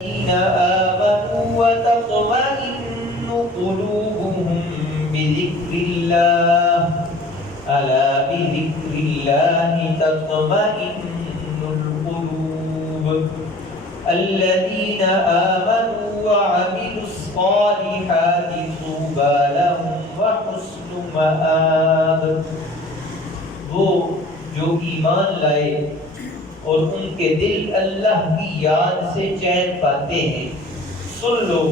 الذين آمنوا وتطمئن قلوبهم بذكر الله ألا بذكر الله تطمئن القلوب الذين آمنوا وعملوا الصالحات طوبى لهم وحسن مآب. وہ جو ایمان لائے اور ان کے دل اللہ کی یاد سے چین پاتے ہیں. سن لو،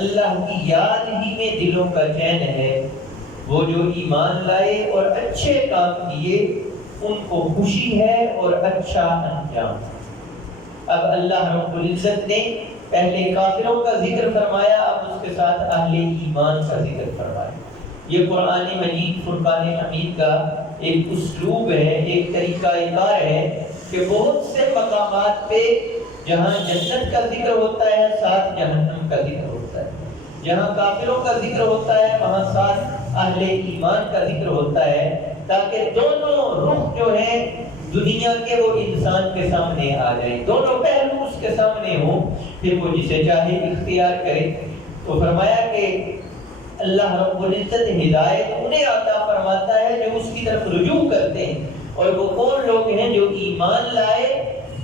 اللہ کی یاد ہی میں دلوں کا چین ہے. وہ جو ایمان لائے اور اچھے کام کیے ان کو خوشی ہے اور اچھا انجام. اب اللہ رب العزت نے پہلے کافروں کا ذکر فرمایا، اب اس کے ساتھ اہل ایمان کا ذکر فرمایا. یہ قرآن مجید فرقان حمید کا ایک اسلوب ہے، ایک طریقہ کار ہے کہ بہت سے مقامات پہ جہاں جنت کا ذکر ہوتا ہے ساتھ جہنم کا ذکر ہوتا ہے، جہاں کافروں کا ذکر ہوتا ہے وہاں ساتھ اہل ایمان کا ذکر ہوتا ہے، تاکہ دونوں رخ جو ہیں دنیا کے وہ انسان کے سامنے آ جائیں، دونوں پہلو اس کے سامنے ہوں، پھر وہ جسے چاہے اختیار کرے. تو فرمایا کہ اللہ رب العزت ہدایت انہیں عطا فرماتا ہے جو اس کی طرف رجوع کرتے ہیں. اور وہ کون لوگ ہیں؟ جو ایمان لائے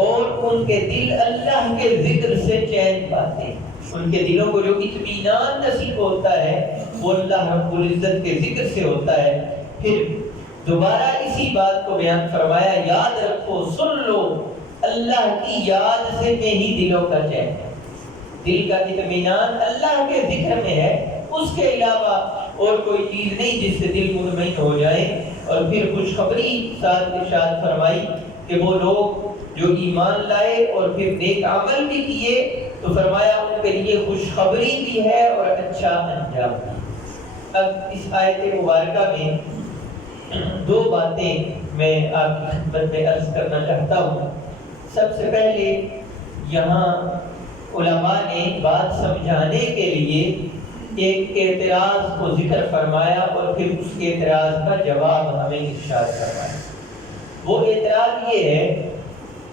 اور ان کے دل اللہ کے ذکر سے چین پاتے ہیں. ان کے دلوں کو جو اطمینان نصیب ہوتا ہے وہ اللہ رب العزت کے ذکر سے ہوتا ہے. پھر دوبارہ اسی بات کو بیان فرمایا، یاد رکھو، سن لو، اللہ کی یاد سے میں ہی دلوں کا چین ہے. دل کا اطمینان اللہ کے ذکر میں ہے، اس کے علاوہ اور کوئی چیز نہیں جس سے دل مطمئن ہو جائے. اور پھر خوشخبری ساتھ ارشاد فرمائی کہ وہ لوگ جو ایمان لائے اور پھر نیک عمل بھی کیے تو فرمایا ان کے لیے خوشخبری بھی ہے اور اچھا انجام بھی. اب اس آیت مبارکہ میں دو باتیں میں آپ کی خدمت میں عرض کرنا چاہتا ہوں. سب سے پہلے یہاں علماء نے بات سمجھانے کے لیے ایک اعتراض کو ذکر فرمایا اور پھر اس کے اعتراض کا جواب ہمیں ارشاد فرمایا. وہ اعتراض یہ ہے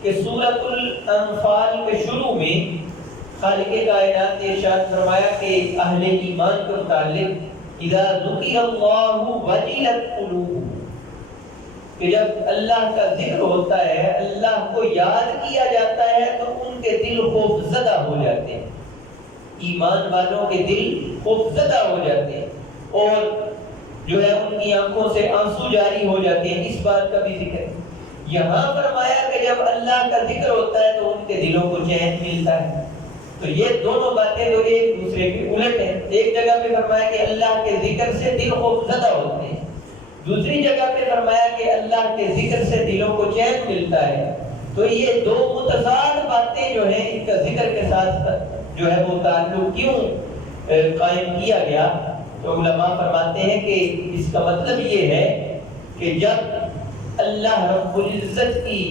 کہ سورۃ الانفال کے شروع میں خالق کائنات نے ارشاد فرمایا کہ اہل ایمان کے متعلق اذا ذکر اللہ وجلت قلوبہم، کہ جب اللہ کا ذکر ہوتا ہے، اللہ کو یاد کیا جاتا ہے تو ان کے دل خوف زدہ ہو جاتے ہیں. ایمان والوں کے دل خوف زدہ ہو جاتے ہیں اور جو ہے ان کی آنکھوں سے آنسو جاری ہو جاتے ہیں. اس بات کا بھی ذکر ہے. یہاں فرمایا کہ جب اللہ کا ذکر ہوتا ہے تو ان کے دلوں کو چین ملتا ہے. تو یہ دونوں باتیں تو ایک دوسرے کے الٹ ہیں. ایک جگہ پہ فرمایا کہ اللہ کے ذکر سے دل خوف زدہ ہوتے ہیں، دوسری جگہ پہ فرمایا کہ اللہ کے ذکر سے دلوں کو چین ملتا ہے. تو یہ دو متضاد باتیں جو ہیں ان کا ذکر کے ساتھ جو ہے وہ تعلق کیوں قائم کیا گیا؟ تو علماء فرماتے ہیں کہ اس کا مطلب یہ ہے کہ جب اللہ رب العزت کی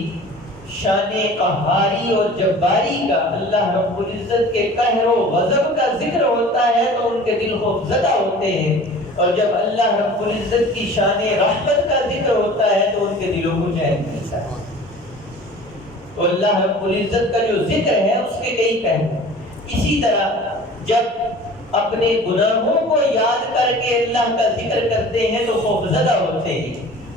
شان قہاری اور جباری کا، اللہ رب العزت کے قہر و غضب کا ذکر ہوتا ہے تو ان کے دل خوف زدہ ہوتے ہیں، اور جب اللہ رب العزت کی شان رحمت کا ذکر ہوتا ہے تو ان کے دلوں کو چین ملتا ہے. تو اللہ رب العزت کا جو ذکر ہے اس کے کئی پہلو. اسی طرح جب اپنے گناہوں کو یاد کر کے اللہ کا ذکر کرتے ہیں تو خوف زدہ ہوتے ہیں،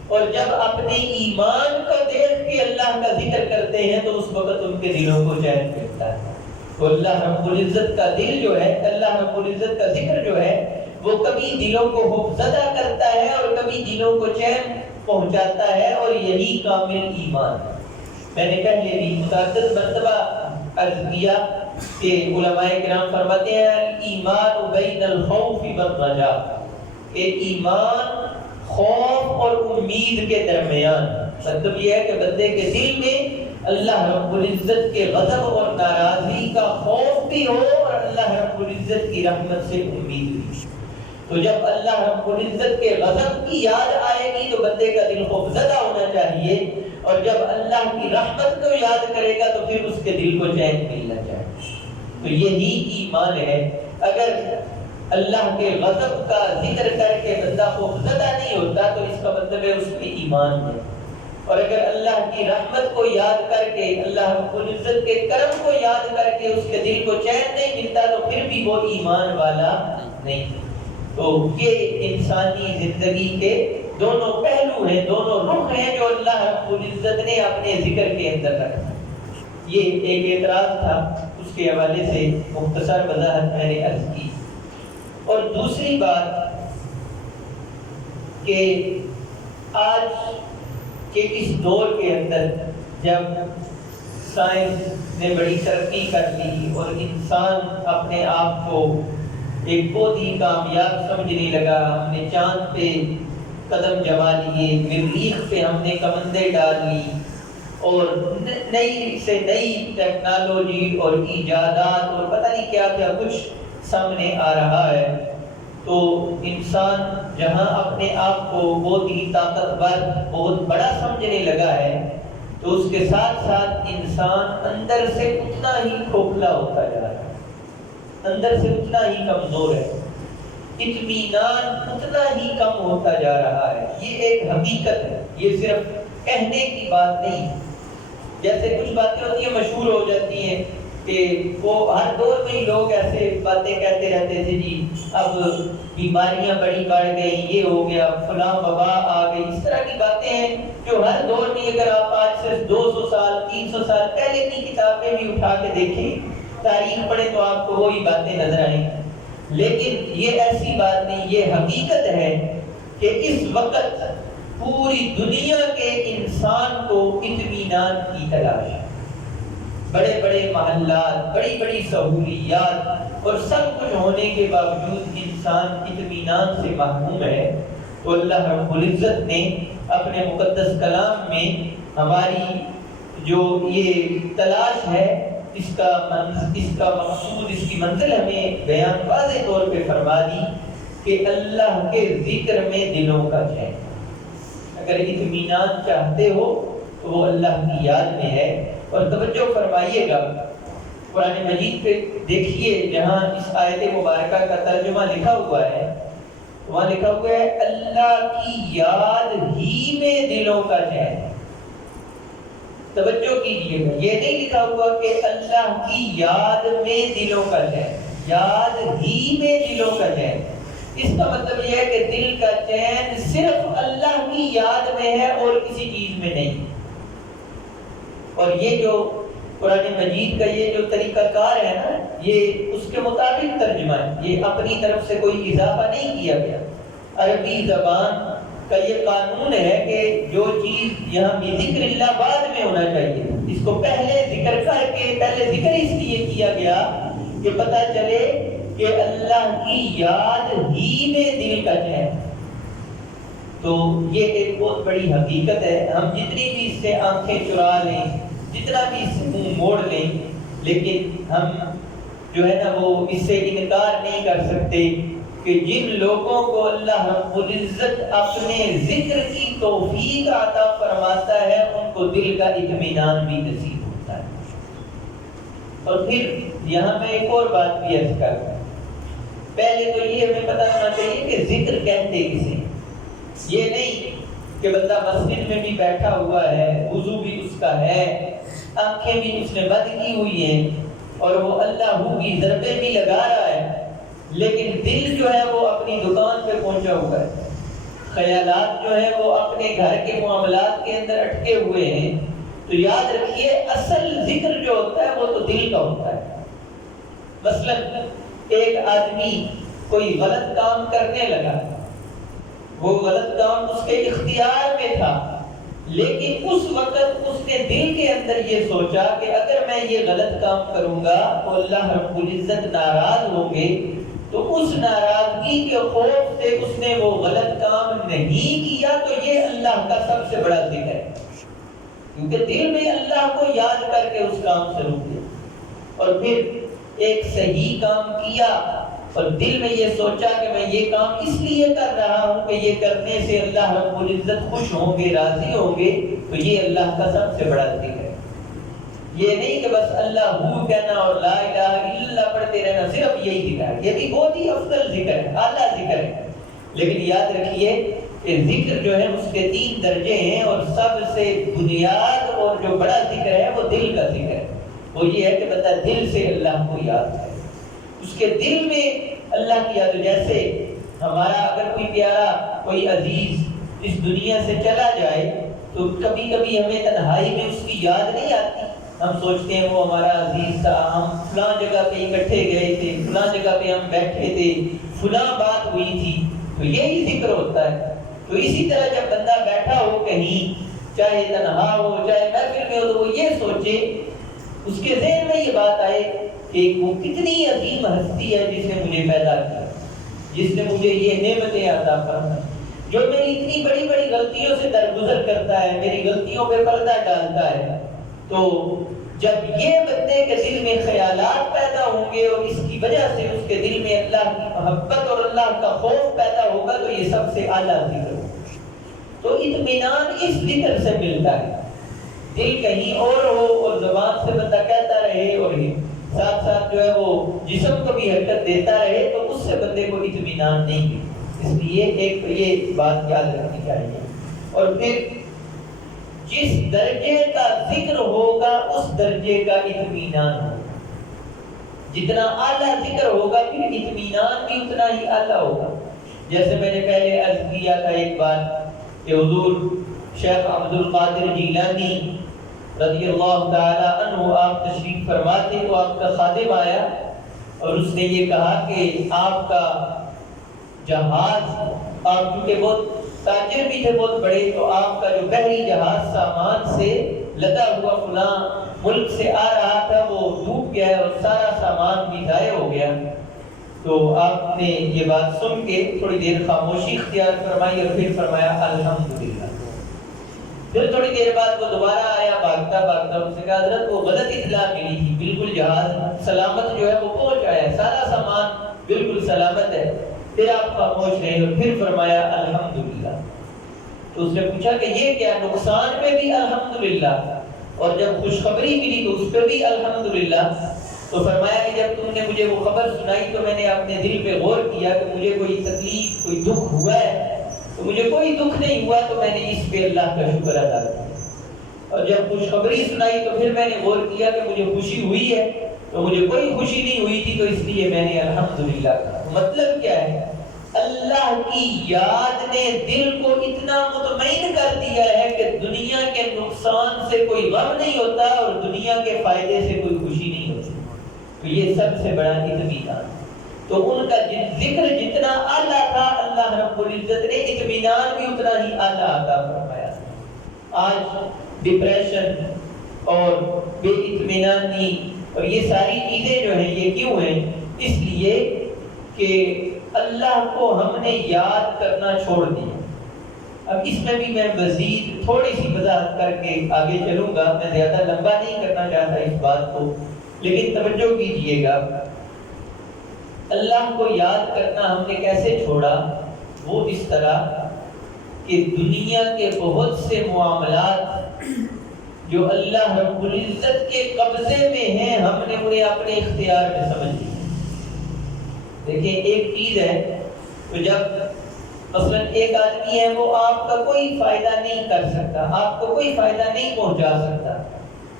اور جب اپنے ایمان کو دیکھ کے اللہ کا ذکر کرتے ہیں تو اس وقت ان کے دلوں کو چین ملتا ہے. تو اللہ رب العزت کا دل جو ہے، اللہ رب العزت کا ذکر جو ہے وہ کبھی دلوں کو خوف زدہ کرتا ہے اور کبھی دلوں کو چین پہنچاتا ہے، اور یہی کامل ایمان ہے. میں نے پہلے بھی متعدد مرتبہ عرض کیا کہ علماء کرام فرماتے ہیں ایمان بین الخوف والرجاء، کہ ایمان خوف اور امید کے درمیان. مطلب یہ ہے کہ بندے کے دل میں اللہ رب العزت کے غضب اور ناراضگی کا خوف بھی ہو اور اللہ رب العزت کی رحمت سے امید بھی. تو جب اللہ رب العزت کے غضب کی یاد آئے گی تو بندے کا دل خوف زدہ ہونا چاہیے، اور جب اللہ کی رحمت کو یاد کرے گا تو پھر اس کے دل کو چین ملنا چاہیے. تو یہی ایمان ہے. اگر اللہ کے غضب کا ذکر کر کے بندہ خوف زدہ نہیں ہوتا تو اس کا مطلب ہے اس میں ایمان ہے. اور اگر اللہ کی رحمت کو یاد کر کے، اللہ رب العزت کے کرم کو یاد کر کے اس کے دل کو چین نہیں ملتا تو پھر بھی وہ ایمان والا نہیں۔ تو یہ انسانی زندگی کے دونوں پہلو ہیں، دونوں رخ ہیں جو اللہ رب العزت نے اپنے ذکر کے اندر رکھا۔ یہ ایک اعتراض تھا، اس کے حوالے سے مختصر وضاحت میں نے عرض کی۔ اور دوسری بات کہ آج کہ اس دور کے اندر جب سائنس نے بڑی ترقی کر لی اور انسان اپنے آپ کو ایک بہت ہی کامیاب سمجھنے لگا، ہم نے چاند پہ قدم جما لیے، مریخ پہ ہم نے کمندیں ڈال لی، اور نئی سے نئی ٹیکنالوجی اور ایجادات اور پتہ نہیں کیا کیا کچھ سامنے آ رہا ہے، تو انسان جہاں اپنے آپ کو بہت ہی طاقتور، بہت بڑا سمجھنے لگا ہے، تو اس کے ساتھ ساتھ انسان اندر سے اتنا ہی کھوکھلا ہوتا جا رہا ہے، اندر سے اتنا ہی کمزور ہے، اطمینان اتنا ہی کم ہوتا جا رہا ہے۔ یہ ایک حقیقت ہے، یہ صرف کہنے کی بات نہیں۔ جیسے کچھ باتیں ہوتی ہیں مشہور ہو جاتی ہیں کہ وہ ہر دور میں لوگ ایسے باتیں کہتے رہتے تھے، جی اب بیماریاں بڑی بڑھ گئی، یہ ہو گیا، فلاں وبا آ گئی، اس طرح کی باتیں ہیں جو ہر دور میں، اگر آپ آج سے 200 سال 300 سال پہلے کی کتابیں بھی اٹھا کے دیکھیں، تاریخ پڑھیں تو آپ کو وہی باتیں نظر آئیں گی۔ لیکن یہ ایسی بات نہیں، یہ حقیقت ہے کہ اس وقت پوری دنیا کے انسان کو اطمینان کی تلاش ہے۔ بڑے بڑے محلات، بڑی بڑی سہولیات اور سب کچھ ہونے کے باوجود انسان اطمینان سے محروم ہے۔ تو اللہ رب العزت نے اپنے مقدس کلام میں ہماری جو یہ تلاش ہے، اس کا مقصود، اس کی منزل ہمیں بیان واضح طور پہ فرما دی کہ اللہ کے ذکر میں دلوں کا چین۔ اگر اطمینان چاہتے ہو تو وہ اللہ کی یاد میں ہے۔ اور توجہ فرمائیے گا، قرآن مجید پہ دیکھیے، جہاں اس آیت مبارکہ کا ترجمہ لکھا ہوا ہے، وہاں لکھا ہوا ہے اللہ کی یاد ہی میں دلوں کا چین۔ توجہ کیجیے گا، یہ نہیں لکھا ہوا کہ اللہ کی یاد میں دلوں کا چین، یاد ہی میں دلوں کا چین۔ اس کا مطلب یہ ہے کہ دل کا چین صرف اللہ کی یاد میں ہے اور کسی چیز میں نہیں۔ اور یہ جو قرآن مجید کا یہ جو طریقہ کار ہے نا، یہ اس کے مطابق ترجمہ ہے، یہ اپنی طرف سے کوئی اضافہ نہیں کیا گیا۔ عربی زبان کا یہ قانون ہے کہ جو چیز یہاں بھی ذکر اللہ بعد میں ہونا چاہیے، اس کو پہلے ذکر کر کے، پہلے ذکر اس لیے کیا گیا کہ پتہ چلے کہ اللہ کی یاد ہی میں دل کا چین۔ تو یہ ایک بہت بڑی حقیقت ہے۔ ہم جتنی بھی اس سے آنکھیں چرا لیں، جتنا بھی اس سے منہ موڑ لیں، لیکن ہم جو ہے نا وہ اس سے انکار نہیں کر سکتے کہ جن لوگوں کو اللہ رب العزت اپنے ذکر کی توفیق عطا فرماتا ہے، ان کو دل کا اطمینان بھی نصیب ہوتا ہے۔ اور پھر یہاں میں ایک اور بات بھی عرض کرتا ہوں۔ پہلے تو یہ ہمیں پتہ ہونا چاہیے کہ ذکر کہتے کسے، یہ نہیں کہ بندہ مسجد میں بھی بیٹھا ہوا ہے، وضو بھی اس کا ہے، آنکھیں بھی اس نے بند کی ہوئی ہیں اور وہ اللہ کی ضربیں بھی لگا رہا ہے، لیکن دل جو ہے وہ اپنی دکان پہ پہنچا ہوا ہے، خیالات جو ہے وہ اپنے گھر کے معاملات کے اندر اٹکے ہوئے ہیں۔ تو یاد رکھیے اصل ذکر جو ہوتا ہے وہ تو دل کا ہوتا ہے۔ مثلا ایک آدمی کوئی غلط کام کرنے لگا، وہ غلط کام اس کے اختیار میں تھا، لیکن اس وقت اس نے دل کے اندر یہ سوچا کہ اگر میں یہ غلط کام کروں گا تو اللہ رب العزت ناراض ہوں گے، تو اس ناراضگی کے خوف سے اس نے وہ غلط کام نہیں کیا۔ تو یہ اللہ کا سب سے بڑا ذکر ہے، کیونکہ دل میں اللہ کو یاد کر کے اس کام سے رک گیا، اور پھر ایک صحیح کام کیا اور دل میں یہ سوچا کہ میں یہ کام اس لیے کر رہا ہوں کہ یہ کرنے سے اللہ رب العزت خوش ہوں گے، راضی ہوں گے۔ تو یہ اللہ کا سب سے بڑا ذکر ہے۔ یہ نہیں کہ بس اللہ ہو کہنا اور لا الہ الا اللہ پڑھتے رہنا، صرف یہی ذکر ہے، یہ بھی بہت ہی افضل ذکر ہے، اعلیٰ ذکر ہے، لیکن یاد رکھیے کہ ذکر جو ہے اس کے 3 درجے ہیں، اور سب سے بنیاد اور جو بڑا ذکر ہے وہ دل کا ذکر ہے۔ وہ یہ ہے کہ بندہ دل سے اللہ کو یاد کرے، اس کے دل میں اللہ کی یاد۔ جیسے ہمارا اگر کوئی پیارا، کوئی عزیز اس دنیا سے چلا جائے تو کبھی کبھی ہمیں تنہائی میں اس کی یاد نہیں آتی، ہم سوچتے ہیں وہ ہمارا عزیز تھا، ہم فلاں جگہ پہ اکٹھے گئے تھے، فلاں جگہ پہ ہم بیٹھے تھے، فلاں بات ہوئی تھی، تو یہی ذکر ہوتا ہے۔ تو اسی طرح جب بندہ بیٹھا ہو کہیں، چاہے تنہا ہو چاہے محفل میں ہو، تو وہ یہ سوچے، اس کے ذہن میں یہ بات آئے کہ وہ کتنی عظیم ہستی ہے جس نے مجھے پیدا کیا، جس نے مجھے یہ نعمتیں عطا فرمائی، جو میری اتنی بڑی بڑی غلطیوں سے درگزر کرتا ہے، میری غلطیوں پہ پردہ ڈالتا ہے۔ تو جب یہ بندے کے دل میں خیالات پیدا ہوں گے اور اس کی وجہ سے اس کے دل میں اللہ کی محبت اور اللہ کا خوف پیدا ہوگا، تو یہ سب سے اعلیٰ ذکر ہوگا۔ تو اطمینان اس ذکر سے ملتا ہے۔ دل کہیں اور ہو اور زبان سے بندہ کہتا رہے اور ساتھ ساتھ جو ہے وہ جسم کو بھی حرکت دیتا رہے، تو اس سے بندے کو اطمینان نہیں ملتا۔ اس لیے ایک یہ بات یاد رکھنی چاہیے۔ اور پھر جس درجے کا ذکر ہوگا اس درجے کا اطمینان ہوگا، جتنا اعلیٰ ذکر ہوگا پھر اطمینان بھی اتنا ہی اعلیٰ ہوگا۔ جیسے میں نے پہلے عرض کیا تھا ایک بار کہ حضور شیخ عبد القادر جیلانی رضی اللہ تعالی عنہ آپ تشریف فرماتے تو آپ کا خادم آیا اور اس نے یہ کہا کہ آپ کا جہاز، آپ کیونکہ بہت تاجر بھی تھے بہت بڑے، تو آپ کا جو بحری جہاز سامان سے لدا ہوا فلاں ملک سے آ رہا تھا وہ ڈوب گیا اور سارا سامان بھی ضائع ہو گیا۔ تو آپ نے یہ بات سن کے تھوڑی دیر خاموشی اختیار فرمائی اور پھر فرمایا الحمدللہ۔ پھر تھوڑی دیر بعد وہ دوبارہ آیا بھاگتا بھاگتا، اس نے کہا حضرت وہ غلط اطلاع ملی تھی، بالکل جہاز سلامت جو ہے وہ پہنچ آیا ہے، سارا سامان بالکل سلامت ہے۔ پھر آپ خاموش رہے اور پھر فرمایا الحمدللہ۔ تو اس نے پوچھا کہ یہ کیا، نقصان پہ بھی الحمدللہ اور جب خوشخبری ملی تو اس پہ بھی الحمدللہ؟ تو فرمایا کہ جب تم نے مجھے وہ خبر سنائی تو میں نے اپنے دل پہ غور کیا کہ مجھے کوئی تکلیف کوئی دکھ ہوا ہے، تو مجھے کوئی دکھ نہیں ہوا، تو میں نے اس پہ اللہ کا شکر ادا کیا۔ اور جب خوشخبری سنائی تو پھر میں نے غور کیا کہ مجھے خوشی ہوئی ہے، تو مجھے کوئی خوشی نہیں ہوئی تھی، تو اس لیے میں نے الحمدللہ کہا۔ مطلب کیا ہے؟ اللہ کی یاد نے دل کو اتنا مطمئن کر دیا ہے کہ دنیا کے نقصان سے کوئی غم نہیں ہوتا اور دنیا کے فائدے سے کوئی خوشی نہیں ہوتی۔ تو یہ سب سے بڑا اطمینان۔ تو ان کا ذکر جتنا اعلیٰ تھا، اللہ رب العزت نے اطمینان بھی اتنا ہی اعلیٰ عطا فرمایا۔ آج ڈپریشن اور بے اطمینانی اور یہ ساری چیزیں جو ہیں یہ کیوں ہیں؟ اس لیے کہ اللہ کو ہم نے یاد کرنا چھوڑ دیا۔ اب اس میں بھی میں مزید تھوڑی سی وضاحت کر کے آگے چلوں گا، میں زیادہ لمبا نہیں کرنا چاہتا اس بات کو، لیکن توجہ کیجئے گا۔ اللہ کو یاد کرنا ہم نے کیسے چھوڑا؟ وہ اس طرح کہ دنیا کے بہت سے معاملات جو اللہ رب العزت کے قبضے میں ہیں، ہم نے انہیں اپنے اختیار میں سمجھ لیا۔ دیکھیں ایک چیز ہے، تو جب مثلا ایک آدمی ہے وہ آپ کا کوئی فائدہ نہیں کر سکتا، آپ کو کوئی فائدہ نہیں پہنچا سکتا،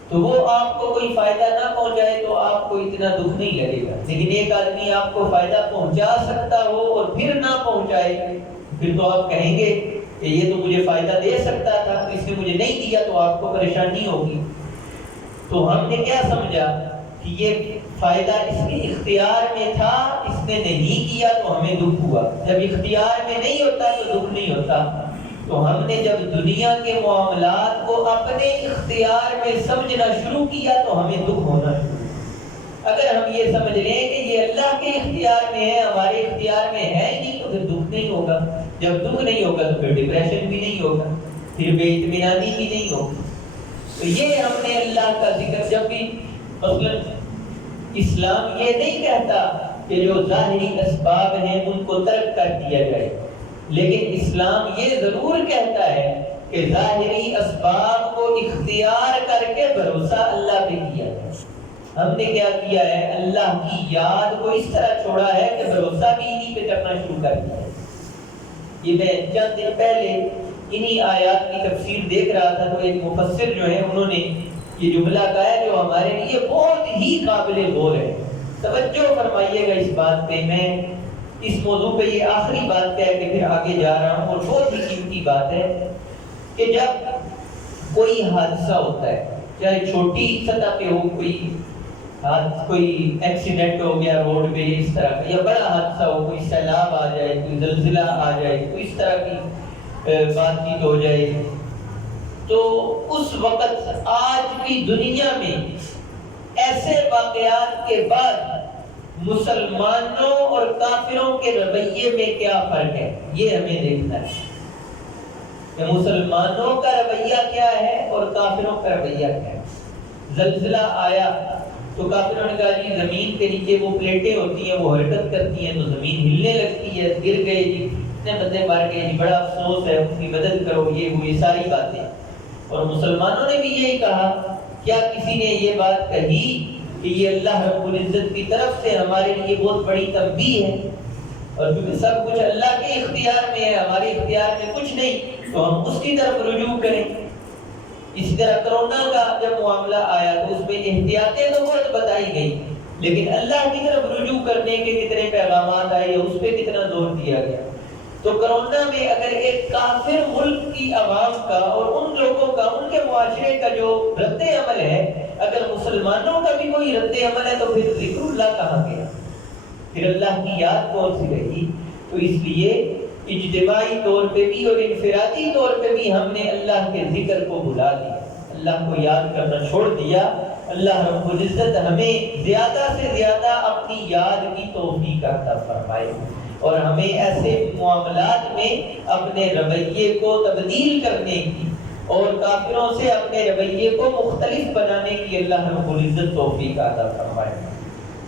تو وہ آپ کو کوئی فائدہ نہ پہنچائے تو آپ کو اتنا دکھ نہیں لگے گا۔ لیکن ایک آدمی آپ کو فائدہ پہنچا سکتا ہو اور پھر نہ پہنچائے، پھر تو آپ کہیں گے کہ یہ تو مجھے فائدہ دے سکتا تھا، تو اس نے مجھے نہیں دیا، تو آپ کو پریشانی ہوگی۔ تو ہم نے کیا سمجھا کہ یہ فائدہ اس کے اختیار میں تھا، اس نے نہیں کیا تو ہمیں دکھ ہوا۔ جب اختیار میں نہیں ہوتا تو دکھ نہیں ہوتا۔ تو ہم نے جب دنیا کے معاملات کو اپنے اختیار میں سمجھنا شروع کیا تو ہمیں دکھ ہونا شروع ہوا۔ اگر ہم یہ سمجھ لیں کہ یہ اللہ کے اختیار میں ہے، ہمارے اختیار میں ہے ہی نہیں، تو پھر دکھ نہیں ہوگا۔ جب دکھ نہیں ہوگا تو پھر ڈپریشن بھی نہیں ہوگا، پھر بے اطمینانی بھی نہیں ہوگی۔ تو یہ ہم نے اللہ کا ذکر، جب بھی مثلا اسلام یہ نہیں کہتا کہ جو ظاہری اسباب ہیں ان کو ترک کر دیا جائے، لیکن اسلام یہ ضرور کہتا ہے کہ ظاہری اسباب کو اختیار کر کے بھروسہ اللہ پہ کیا جائے۔ ہم نے کیا کیا ہے؟ اللہ کی یاد کو اس طرح چھوڑا ہے کہ بھروسہ بھی انہی پہ کرنا شروع کر دیا ہے۔ یہ میں چند دن پہلے انہی آیات کی تفسیر دیکھ رہا تھا تو ایک مفسر جو ہے انہوں نے یہ جملہ کہا ہے جو ہمارے لیے بہت ہی قابل غور ہے. توجہ فرمائیے گا اس بات پہ. میں اس موضوع پہ یہ آخری بات کہہ کے پھر آگے جا رہا ہوں اور بہت ہی قیمتی بات ہے کہ جب کوئی حادثہ ہوتا ہے چاہے چھوٹی سطح پہ ہو, کوئی ایکسیڈنٹ ہو گیا روڈ پہ اس طرح کا, یا بڑا حادثہ ہو, کوئی سیلاب آ جائے, کوئی زلزلہ آ جائے, کوئی اس طرح کی بات چیت ہو جائے, تو اس وقت آج بھی دنیا میں ایسے واقعات کے بعد مسلمانوں اور کافروں کے رویے میں کیا فرق ہے یہ ہمیں دیکھنا ہے کہ مسلمانوں کا رویہ کیا ہے اور کافروں کا رویہ کیا ہے. زلزلہ آیا تو کافروں نے کہا جی زمین کے نیچے وہ پلیٹیں ہوتی ہیں وہ حرکت کرتی ہیں تو زمین ہلنے لگتی ہے, گر گئے جی, اتنے بندے مار گئے جی, بڑا افسوس ہے, اس کی مدد کرو, یہ ہوئی ساری باتیں. اور مسلمانوں نے بھی یہی کہا, کیا کسی نے یہ بات کہی کہ یہ اللہ رب العزت کی طرف سے ہمارے لیے بہت بڑی تنبیہ ہے, اور کیونکہ سب کچھ اللہ کے اختیار میں ہے, ہمارے اختیار میں کچھ نہیں, تو ہم اس کی طرف رجوع کریں. اسی طرح کرونا کا جب معاملہ آیا تو اس میں احتیاطیں تو بہت بتائی گئی, لیکن اللہ کی طرف رجوع کرنے کے کتنے پیغامات آئے, اس پہ کتنا زور دیا گیا. تو کرونا میں اگر ایک کافر ملک کی عوام کا اور ان لوگوں کا, ان کے معاشرے کا جو رد عمل ہے, اگر مسلمانوں کا بھی کوئی رد عمل ہے تو پھر ذکر اللہ کہاں گیا, پھر اللہ کی یاد کون سی رہی. تو اس لیے اجتماعی طور پہ بھی اور انفرادی طور پہ بھی ہم نے اللہ کے ذکر کو بھلا دیا, اللہ کو یاد کرنا چھوڑ دیا. اللہ رب العزت ہمیں زیادہ سے زیادہ اپنی یاد کی توفیق عطا فرمائے اور ہمیں ایسے معاملات میں اپنے رویے کو تبدیل کرنے کی اور کافروں سے اپنے رویے کو مختلف بنانے کی اللہ رب العزت توفیق عطا فرمائے.